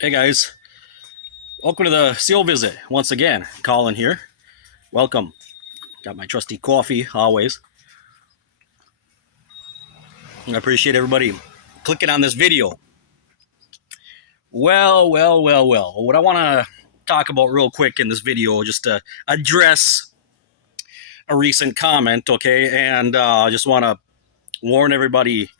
Hey guys, welcome to the seal visit once again. Colin here. Welcome. Got my trusty coffee always. I appreciate everybody clicking on this video. Well. What I want to talk about real quick in this video, just to address a recent comment, okay? And I just want to warn everybody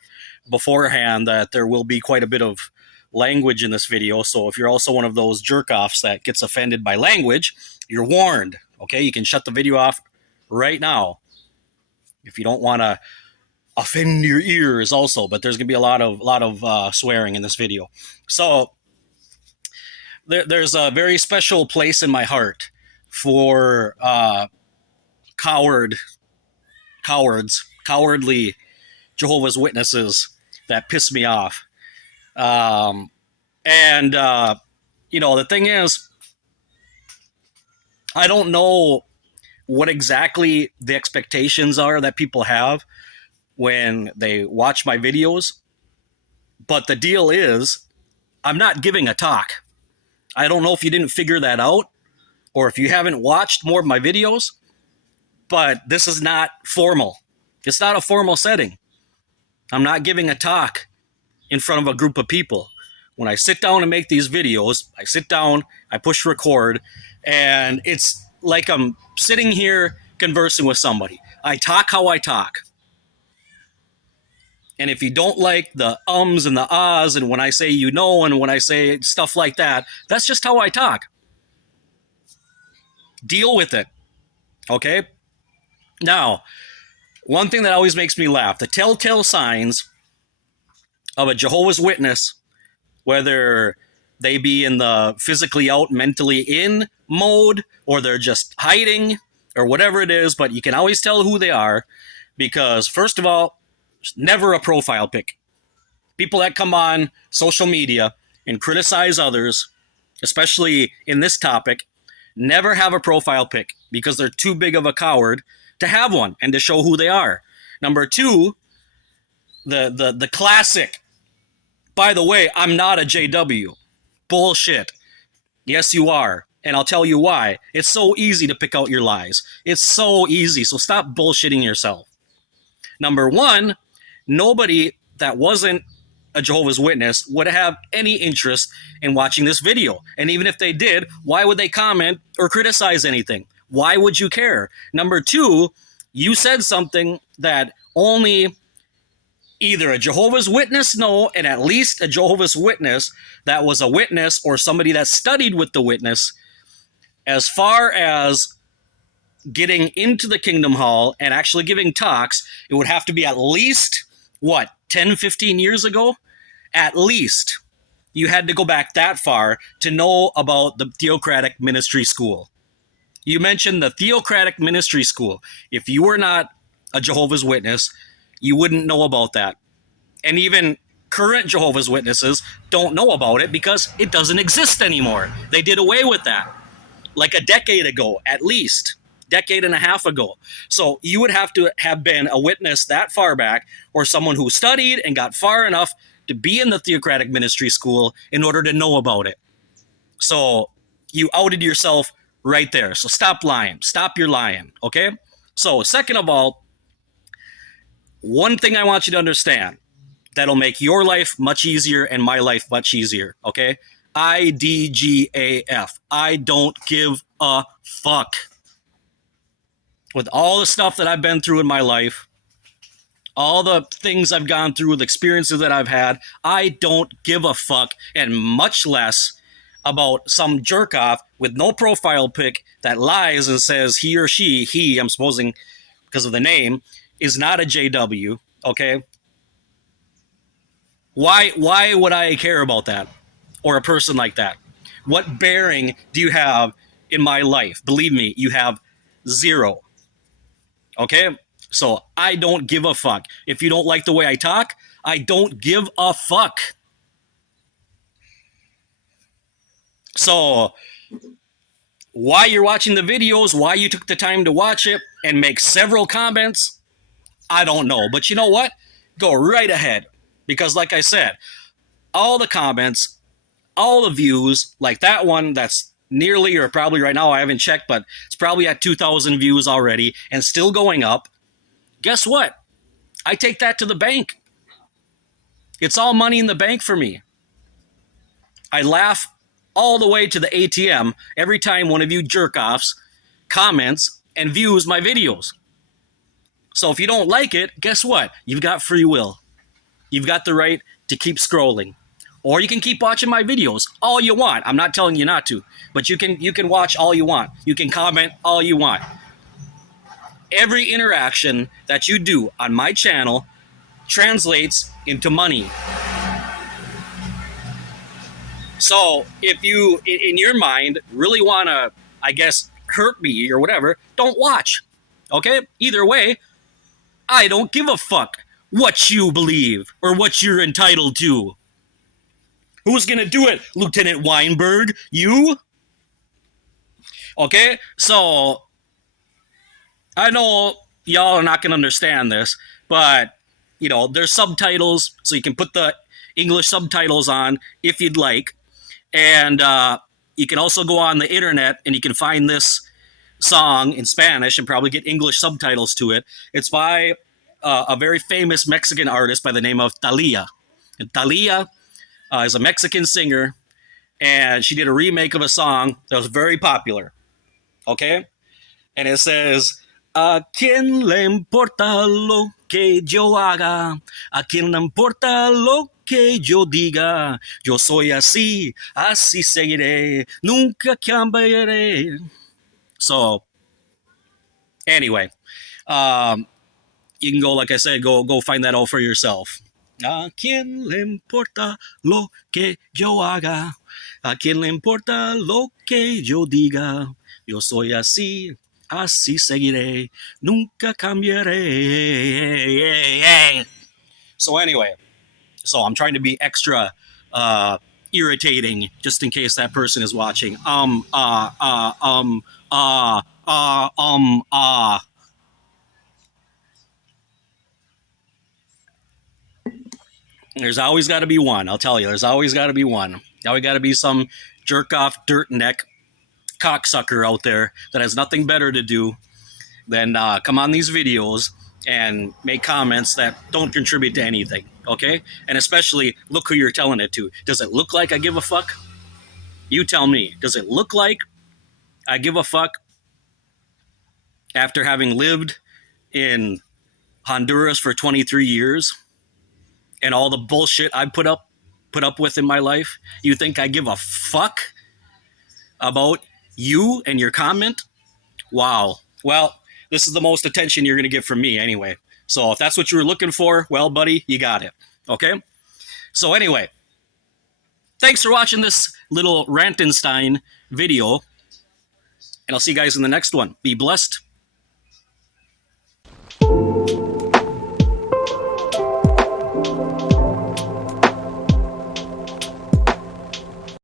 beforehand that there will be quite a bit of language in this video. So if you're also one of those jerk-offs that gets offended by language, you're warned, okay? You can shut the video off right now if you don't want to offend your ears also, but there's going to be a lot of swearing in this video. So there's a very special place in my heart for cowardly Jehovah's Witnesses that piss me off. The thing is, I don't know what exactly the expectations are that people have when they watch my videos, but the deal is, I'm not giving a talk. I don't know if you didn't figure that out, or if you haven't watched more of my videos, but this is not formal. It's not a formal setting. I'm not giving a talk in front of a group of people. When I sit down and make these videos, I sit down, I push record, and it's like I'm sitting here conversing with somebody. I talk how I talk. And if you don't like the ums and the ahs, and when I say you know, and when I say stuff like that, that's just how I talk. Deal with it. Okay? Now, one thing that always makes me laugh, the telltale signs of a Jehovah's Witness, whether they be in the physically out, mentally in mode, or they're just hiding, or whatever it is, but you can always tell who they are, because first of all, never a profile pic. People that come on social media and criticize others, especially in this topic, never have a profile pic because they're too big of a coward to have one and to show who they are. Number two, the classic, by the way, I'm not a JW. Bullshit. Yes, you are. And I'll tell you why. It's so easy to pick out your lies. It's so easy. So stop bullshitting yourself. Number one, nobody that wasn't a Jehovah's Witness would have any interest in watching this video. And even if they did, why would they comment or criticize anything? Why would you care? Number two, you said something that only either a Jehovah's Witness know, and at least a Jehovah's Witness that was a witness or somebody that studied with the witness, as far as getting into the Kingdom Hall and actually giving talks, it would have to be at least, 10, 15 years ago? At least. You had to go back that far to know about the Theocratic Ministry School. You mentioned the Theocratic Ministry School. If you were not a Jehovah's Witness, you wouldn't know about that. And even current Jehovah's Witnesses don't know about it because it doesn't exist anymore. They did away with that like a decade ago, at least. Decade and a half ago. So you would have to have been a witness that far back, or someone who studied and got far enough to be in the Theocratic Ministry School in order to know about it. So you outed yourself right there. So stop lying. Stop your lying. Okay? So second of all, one thing I want you to understand that'll make your life much easier and my life much easier. Okay? IDGAF. I don't give a fuck. With all the stuff that I've been through in my life, all the things I've gone through, the experiences that I've had, I don't give a fuck, and much less about some jerk off with no profile pic that lies and says he or she, I'm supposing because of the name, is not a JW, okay? Why would I care about that? Or a person like that? What bearing do you have in my life? Believe me, you have zero. Okay? So I don't give a fuck. If you don't like the way I talk, I don't give a fuck. So why you're watching the videos, why you took the time to watch it and make several comments, I don't know. But you know what? Go right ahead. Because like I said, all the comments, all the views, like that one that's nearly, or probably right now, I haven't checked, but it's probably at 2,000 views already and still going up. Guess what? I take that to the bank. It's all money in the bank for me. I laugh all the way to the ATM every time one of you jerk offs comments and views my videos. So if you don't like it, guess what? You've got free will. You've got the right to keep scrolling. Or you can keep watching my videos all you want. I'm not telling you not to, but you can watch all you want. You can comment all you want. Every interaction that you do on my channel translates into money. So if you, in your mind, really want to, I guess, hurt me or whatever, don't watch. Okay? Either way, I don't give a fuck what you believe or what you're entitled to. Who's gonna do it, Lieutenant Weinberg? You? Okay? So, I know y'all are not gonna understand this, but, you know, there's subtitles, so you can put the English subtitles on if you'd like. And you can also go on the internet and you can find this song in Spanish and probably get English subtitles to it. It's by a very famous Mexican artist by the name of Thalia. And Thalia is a Mexican singer, and she did a remake of a song that was very popular. Okay? And it says, ¿A quién le importa lo que yo haga? ¿A quién le importa lo que yo diga? Yo soy así, así seguiré, nunca cambiaré. So, anyway, you can go, like I said, go find that out for yourself. ¿A quién le importa lo que yo haga? ¿A quién le importa lo que yo diga? Yo soy así, así seguiré, nunca cambiaré. So anyway, so I'm trying to be extra irritating just in case that person is watching. There's always got to be one. I'll tell you, there's always got to be one. Always got to be some jerk off dirt neck cocksucker out there that has nothing better to do than come on these videos and make comments that don't contribute to anything. Okay? And especially look who you're telling it to. Does it look like I give a fuck? You tell me. Does it look like I give a fuck after having lived in Honduras for 23 years and all the bullshit I put up with in my life? You think I give a fuck about you and your comment? Wow. Well, this is the most attention you're going to get from me anyway. So if that's what you were looking for, well, buddy, you got it. Okay? So anyway, thanks for watching this little Rantenstein video, and I'll see you guys in the next one. Be blessed.